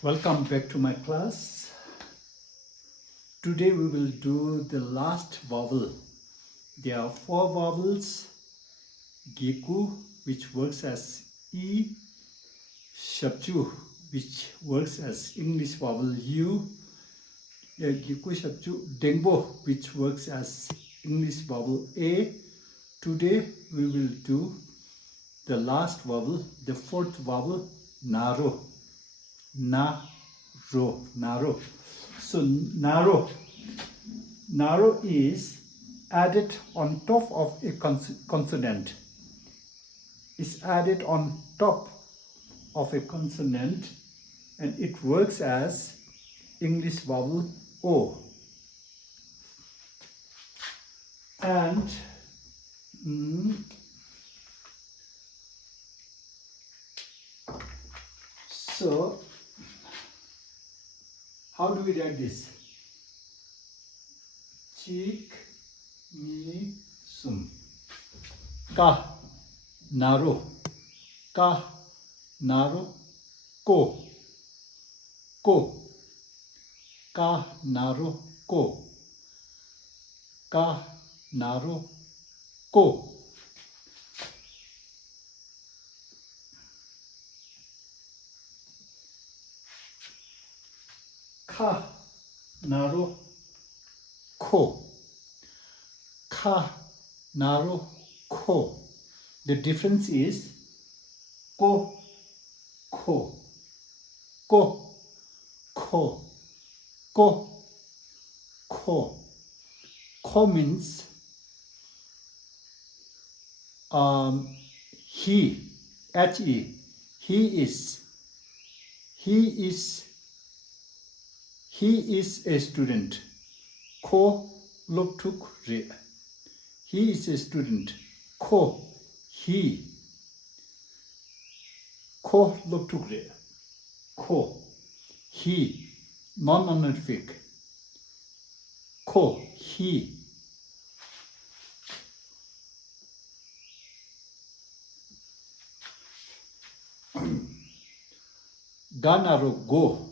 Welcome back to my class. Today we will do the last vowel. There are four vowels. Giku, which works as E. Shabju, which works as English vowel U. Giku Shabju. Dengbo, which works as English vowel A. Today we will do the last vowel, the fourth vowel, Naro. Naro. So Naro is added on top of a consonant. Is added on top of a consonant and it works as English vowel O. And so how do we write this? Chik mi sum. Ka naro. Ka naro ko. Ko. Ka naro ko. Ka naro ko. Ka naro ko. Ka naro ko. The difference is ko ko ko ko ko ko. Ko means he, he, he is a student. Ko loptuk re. He is a student. Ko he. Ko loptuk re. Ko he. Non-honorific. Ko he. Ganaro go.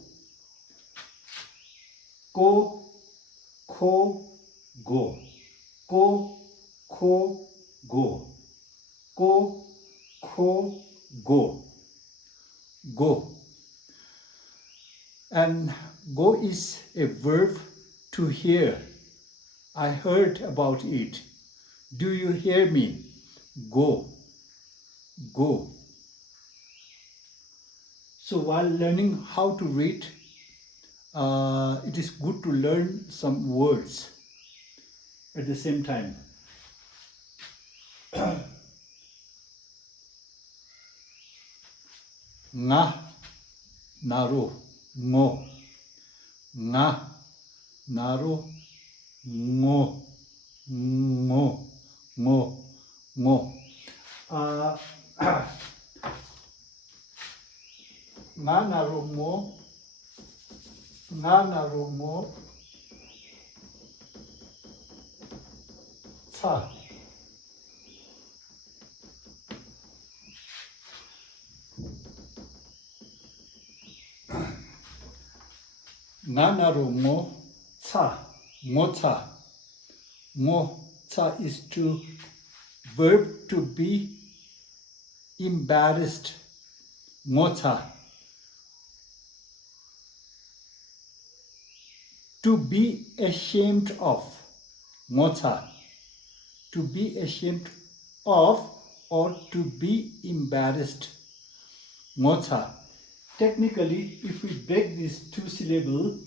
Go, ko, go. Go, ko, go. Go, ko, go. Go. And go is a verb to hear. I heard about it. Do you hear me? Go. Go. So while learning how to read, it is good to learn some words at the same time. Nga, naro, ngo. Nga, naro, ngo. Ngo, ngo, ngo. Nga, naro, ngo. Nga, naro, ngo. Cha. Nga, naro, ngo. Cha. Ngo, cha. Ngo, cha is to verb to be embarrassed. Ngo, cha. To be ashamed of. Ngo, cha. To be ashamed of or to be embarrassed. Ngo, cha. Technically, if we break these two syllables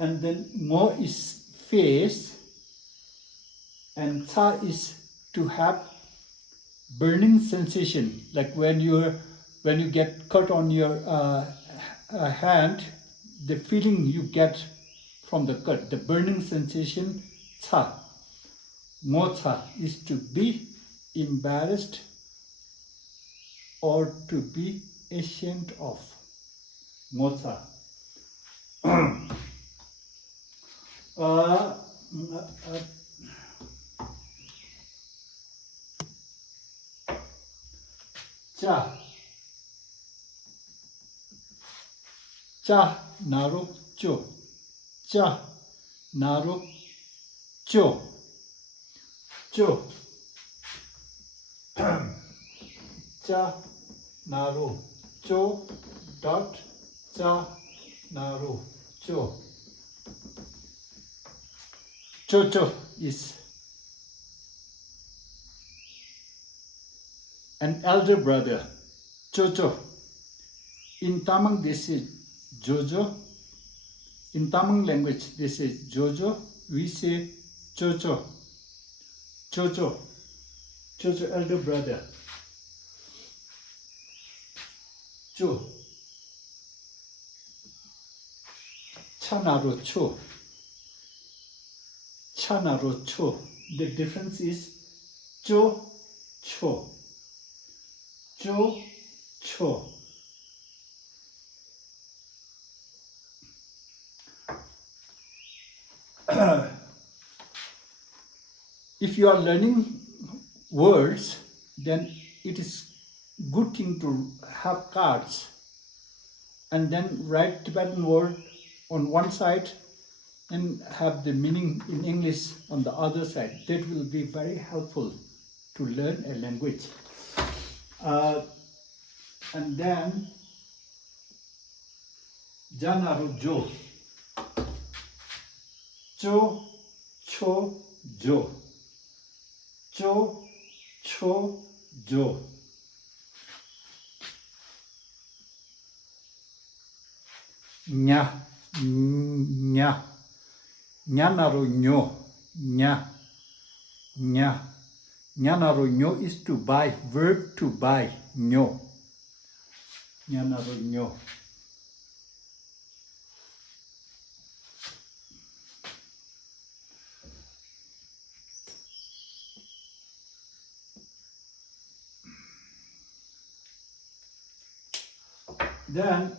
and then ngo is face and cha is to have burning sensation, like when you get cut on your hand, the feeling you get from the cut, the burning sensation, cha. Ngo, cha is to be embarrassed or to be ashamed of. Ngo, cha. Cha. cha naru cho, cha naru cho, cho, cha naru cho dot cha naru cho. Cho is an elder brother. Cho. In Tamang this is Jojo. In Tamang language this is Jojo. We say Cho. Cho elder brother. Cho. Chanaro cho. Chanaro cho. The difference is cho. Cho. If you are learning words, then it is good thing to have cards and then write Tibetan word on one side and have the meaning in English on the other side. That will be very helpful to learn a language. And then Janaru Jo. Cho, cho, jo. Cho, cho, jo. Nya, nya. Nyanaru nyo. Nya, nya. Nyanaru nyo is to buy, verb to buy, nyo. Nyanaru nyo. Then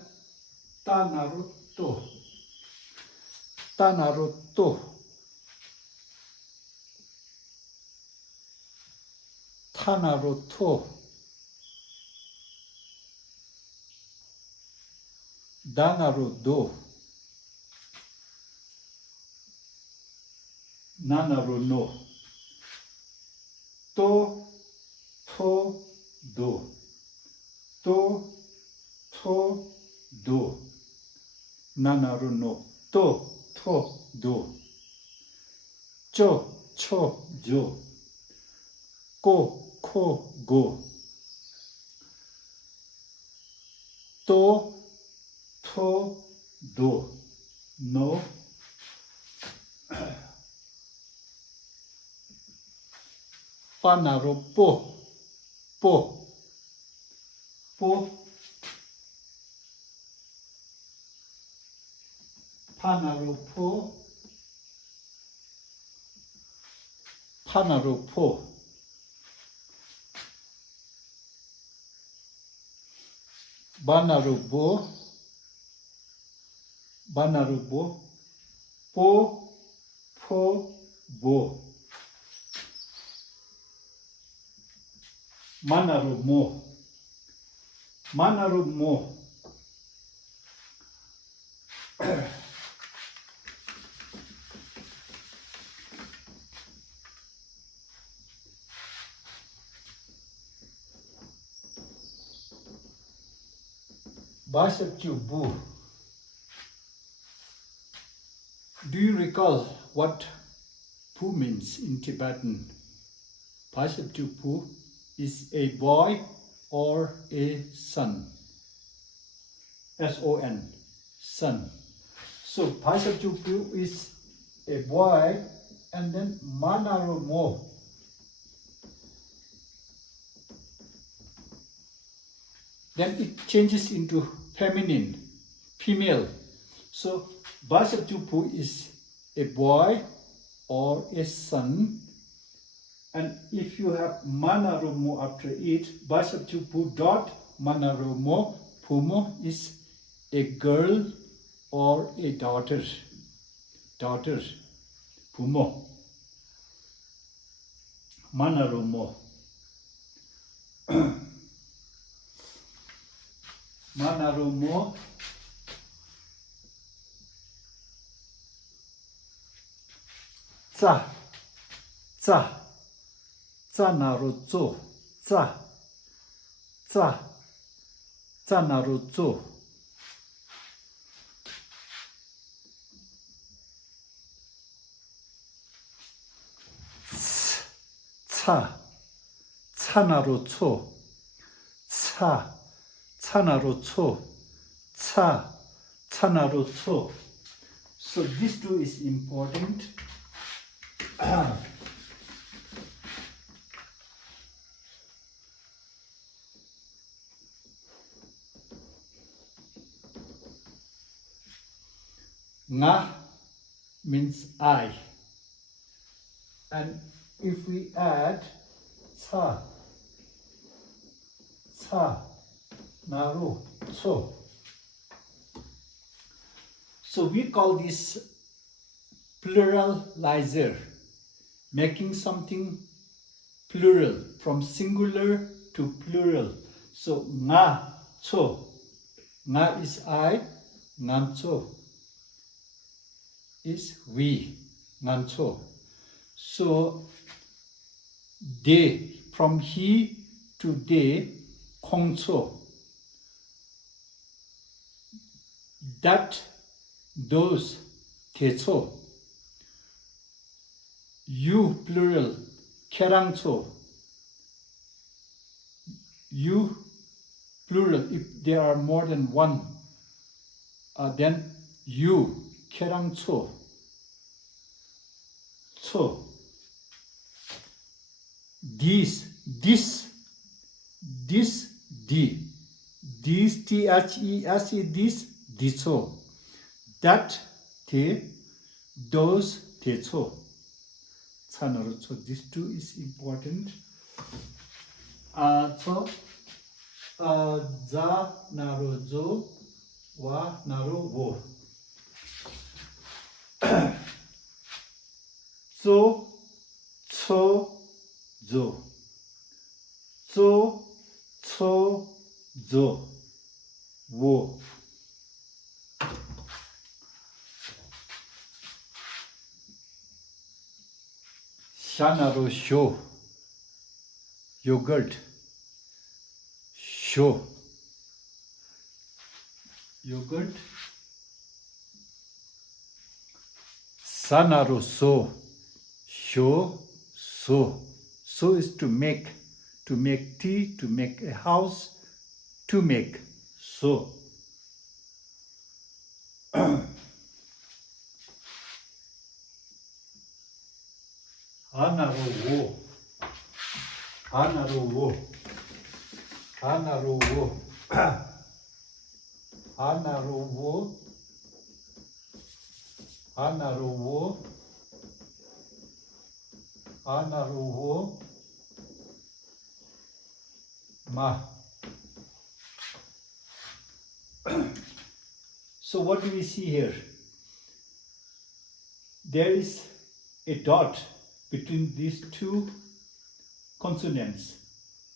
Tanaruto. Tanaruto. Tanaruto. Danarudo. Nanaruno. To, do. To, do. Nanaruno. To, do. Cho, jo. Ko, go. To, do. No. Panaro po. Panaro po. Banaru bo. Po, bo. Manaru mo. Basapchu bu. Do you recall what pu means in Tibetan? Basapchu pu is a boy or a son. S-O-N, son. So Basapchu pu is a boy, and then Manaru mo. Then it changes into feminine, female. So Basapchupu is a boy or a son, and if you have Manarumo after it, Basapchupu dot Manarumo, Pumo is a girl or a daughter. Pumo. Manarumo. Manarumo. za, za, za naru zo, za, za, za naru zo. 차, 차나로 초, 차, 차나로 초, 차, 차나로 초. So this two is important. Nga means I. And if we add cha, cha, naru, cho. So we call this pluralizer, making something plural, from singular to plural. So nga, cho. Nga is I, ngancho is we, ngancho. So they, from he to they, kongcho. That, those, techo. You, plural, kerangcho. You, plural, if there are more than one, then you, kerangcho. Cho. This, this, the. This, T-H-E-S-E, this, dicho. That, te, those, techo. Chanaru. So this two is important. So, za, naru, zo, wa, naru, wo. Zo, cho, zo. Zo, cho, zo. Wo. Shanaru, sho. Yogurt. Sho. Yogurt. Sanaru, so. Sho, so. So is to make tea, to make a house, to make. So. Hanaru, wo. Hanaru, wo. Hanaru, wo. Hanaru, wo. Hanaru, wo. Hanaru, wo. Ma. So what do we see here? There is a dot between these two consonants.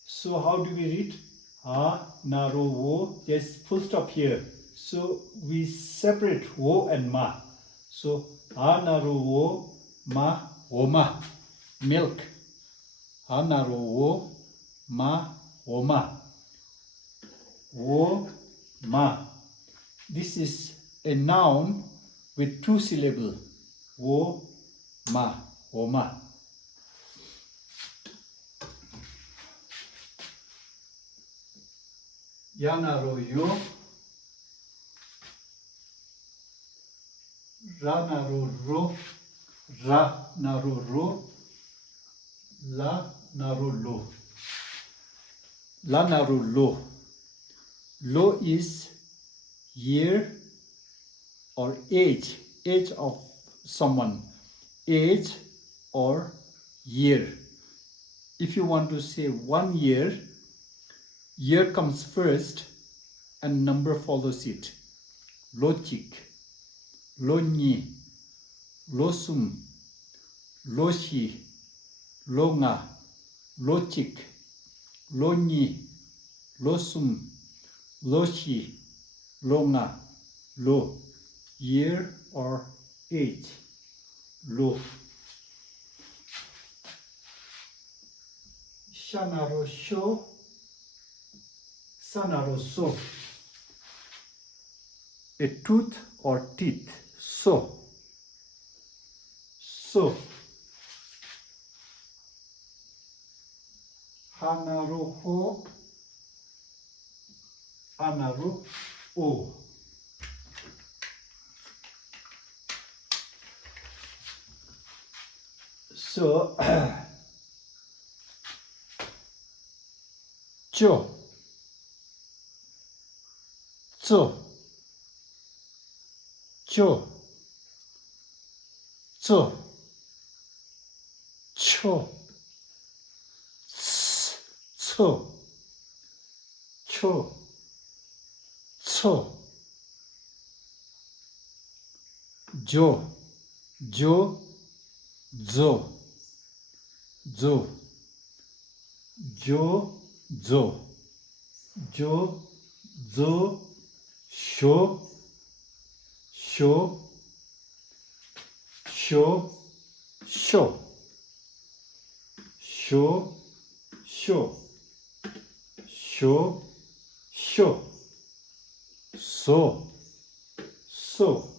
So how do we read? A, na, ro, wo. There's full stop here. So we separate wo and ma. So a, na, ro, wo, ma, oma. Milk. A, na, ro, wo, ma, oma. Wo, ma. This is a noun with two syllables. Wo, ma, oma. Yanaro, yo. Ranaro, ro. Ra, naro, ro. La, naro, lo. La, naro, lo. Lo is year or age of someone, age or year. If you want to say 1 year, year comes first and number follows it. Lo chik, lo nyi, lo sum, lo shi, lo nga, lo chik, lo nyi, lo sum, lo shi, lo nga, lo, year or age, lo. Shanaro sho, sanaro so. A tooth or teeth. So. So. Hanaro ho, anaro o. So, cho, tso, cho, tso, cho, ts, tso, cho, tso, jo, jo, zo, zo, jo, zo, jo, zo, sho, sho, sho, sho, sho, sho, sho, sho, so, so,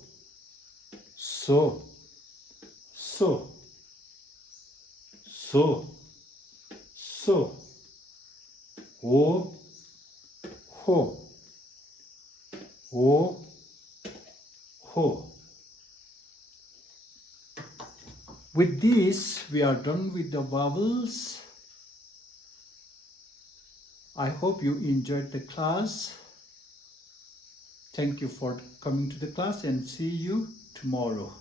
so, so, so, so, ho, ho, ho, ho. With this, we are done with the vowels. I hope you enjoyed the class. Thank you for coming to the class and see you tomorrow.